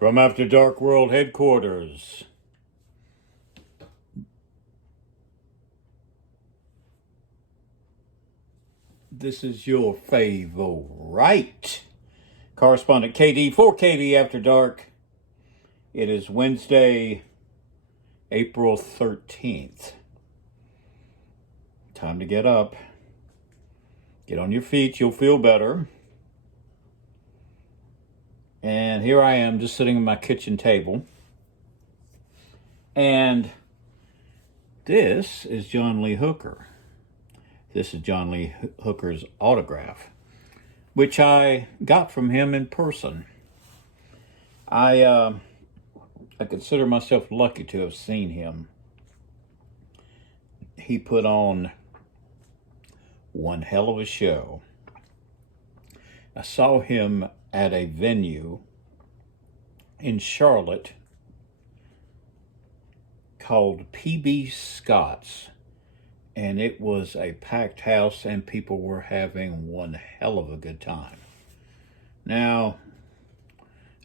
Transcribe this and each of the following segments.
From After Dark World Headquarters. This is your favorite correspondent KD for KD After Dark. It is Wednesday, April 13th. Time to get up. Get on your feet, you'll feel better. And here I am just sitting at my kitchen table. And this is John Lee Hooker. This is John Lee Hooker's autograph, which I got from him in person. I consider myself lucky to have seen him. He put on one hell of a show. I saw him at a venue in Charlotte called PB Scott's, and it was a packed house and people were having one hell of a good time. Now,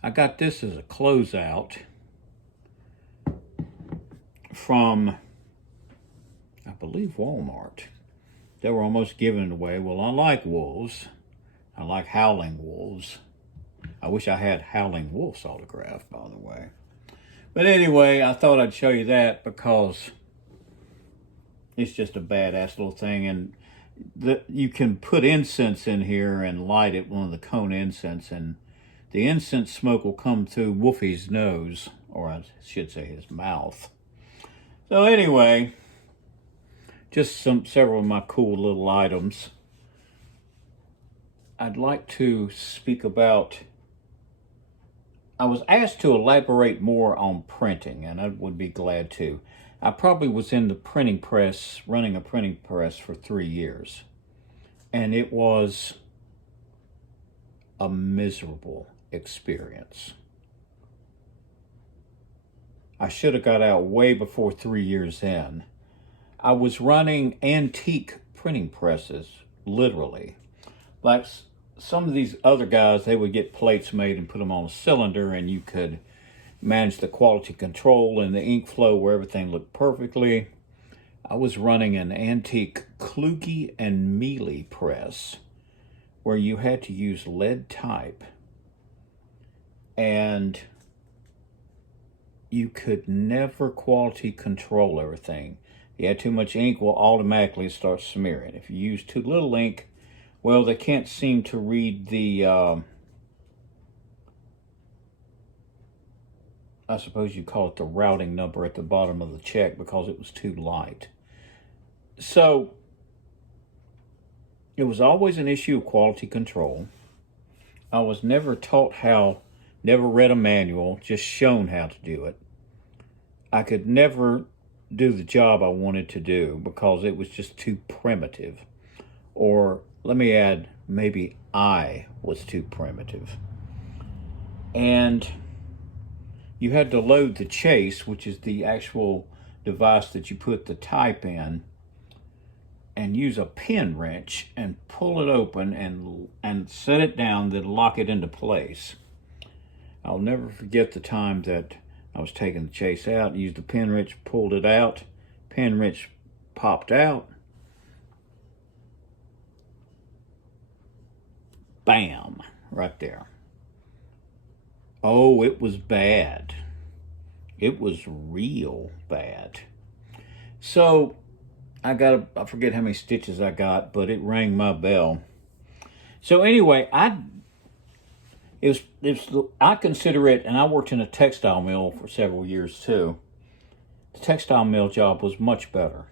I got this as a closeout from, I believe, Walmart. They were almost giving it away. Well, I like wolves. I like Howling Wolves. I wish I had Howling Wolf's autograph, by the way. But anyway, I thought I'd show you that because it's just a badass little thing. And you can put incense in here and light it, one of the cone incense, and the incense smoke will come through Wolfie's nose, or I should say his mouth. So anyway, just several of my cool little items. I'd like to speak about, I was asked to elaborate more on printing, and I would be glad to. I probably was in the printing press, running a printing press for 3 years, and it was a miserable experience. I should have got out way before 3 years in. I was running antique printing presses, literally. Like some of these other guys, they would get plates made and put them on a cylinder, and you could manage the quality control and the ink flow where everything looked perfectly. I was running an antique Kluge and Mealy press where you had to use lead type, and you could never quality control everything. If you had too much ink, will automatically start smearing. If you use too little ink, well, they can't seem to read the, I suppose you call it the routing number at the bottom of the check because it was too light. So it was always an issue of quality control. I was never taught how, never read a manual, just shown how to do it. I could never do the job I wanted to do because it was just too primitive. Or let me add, maybe I was too primitive. And you had to load the chase, which is the actual device that you put the type in, and use a pin wrench and pull it open and set it down, then lock it into place. I'll never forget the time that I was taking the chase out, used the pin wrench, pulled it out, pin wrench popped out, bam, right there. Oh, it was bad. It was real bad. So I forget how many stitches I got, but it rang my bell. So anyway, I consider it, and I worked in a textile mill for several years too. The textile mill job was much better.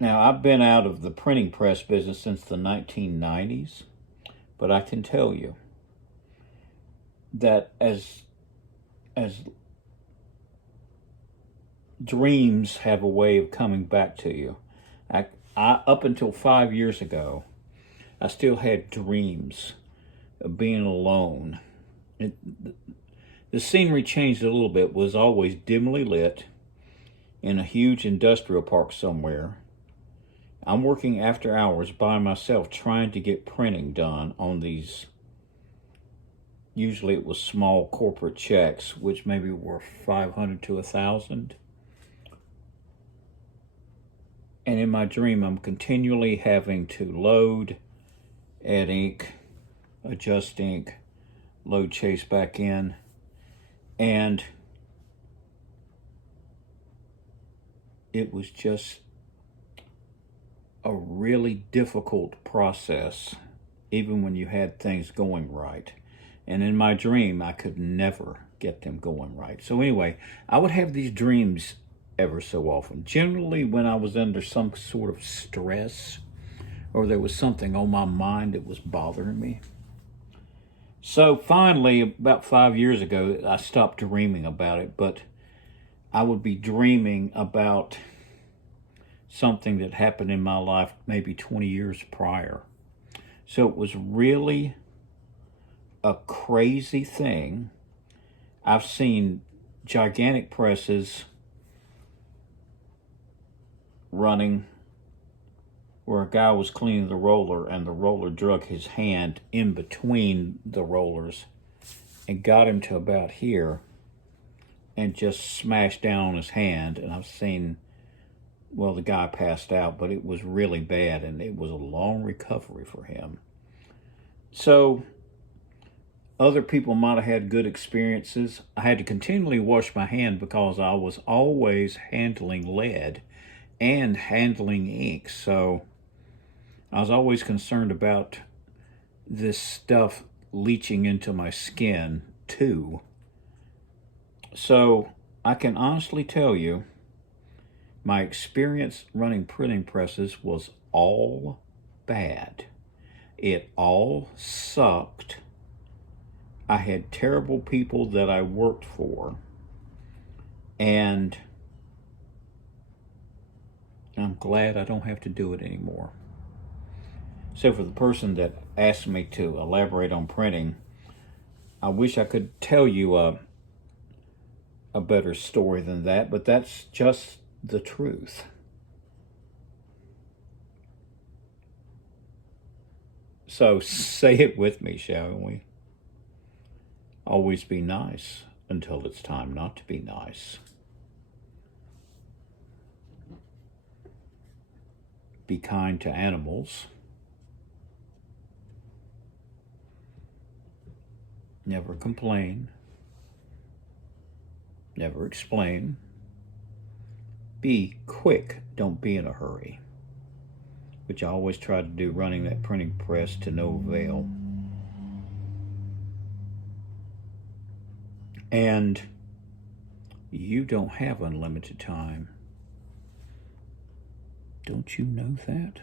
Now, I've been out of the printing press business since the 1990s, but I can tell you that as dreams have a way of coming back to you, I up until 5 years ago, I still had dreams of being alone. The scenery changed a little bit, was always dimly lit in a huge industrial park somewhere. I'm working after hours by myself trying to get printing done on these Usually it was small corporate checks, which maybe were 500 to 1,000. And in my dream, I'm continually having to load, add ink, adjust ink, load chase back in. And it was just a really difficult process, even when you had things going right. And in my dream, I could never get them going right. So anyway, I would have these dreams ever so often. Generally, when I was under some sort of stress or there was something on my mind that was bothering me. So finally, about 5 years ago, I stopped dreaming about it, but I would be dreaming about something that happened in my life maybe 20 years prior. So it was really a crazy thing. I've seen gigantic presses running where a guy was cleaning the roller and the roller drug his hand in between the rollers and got him to about here and just smashed down on his hand. And I've seen, well, the guy passed out, but it was really bad and it was a long recovery for him. So other people might have had good experiences. I had to continually wash my hand because I was always handling lead and handling ink. So I was always concerned about this stuff leaching into my skin too. So I can honestly tell you, my experience running printing presses was all bad. It all sucked. I had terrible people that I worked for. And I'm glad I don't have to do it anymore. So for the person that asked me to elaborate on printing, I wish I could tell you a better story than that, but that's just the truth. So say it with me, shall we? Always be nice until it's time not to be nice. Be kind to animals. Never complain. Never explain. Be quick, don't be in a hurry. Which I always try to do running that printing press to no avail. And you don't have unlimited time. Don't you know that?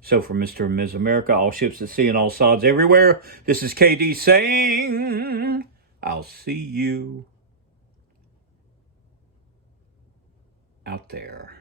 So for Mr. and Ms. America, all ships at sea and all sods everywhere, this is KD saying, I'll see you out there.